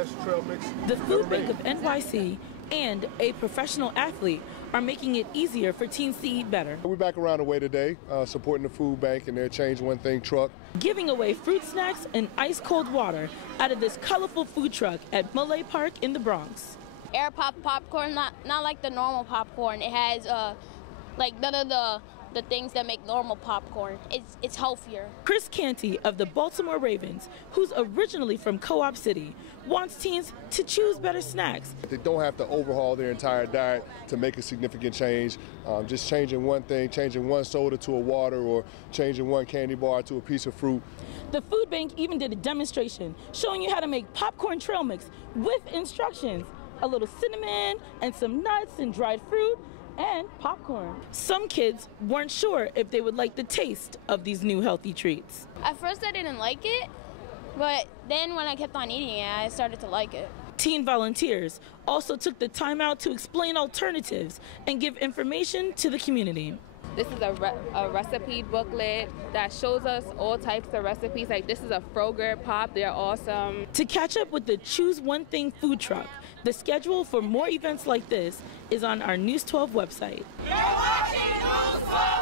best trail mix. The Food Bank of NYC and a professional athlete are making it easier for teens to eat better. We're back around the way today, supporting the food bank and their Change One Thing truck. Giving away fruit snacks and ice cold water out of this colorful food truck at Millay Park in the Bronx. Air pop popcorn, not like the normal popcorn. It has like none of the things that make normal popcorn. It's healthier. Chris Canty of the Baltimore Ravens, who's originally from Co-op City, wants teens to choose better snacks. They don't have to overhaul their entire diet to make a significant change. Just changing one thing, changing one soda to a water, or changing one candy bar to a piece of fruit. The food bank even did a demonstration showing you how to make popcorn trail mix with instructions. A little cinnamon and some nuts and dried fruit and popcorn. Some kids weren't sure if they would like the taste of these new healthy treats. At first I didn't like it, but then when I kept on eating it, I started to like it. Teen volunteers also took the time out to explain alternatives and give information to the community. This is a recipe booklet that shows us all types of recipes. Like this is a Froger Pop, they're awesome. To catch up with the Choose One Thing food truck, the schedule for more events like this is on our News 12 website. You're watching News 12!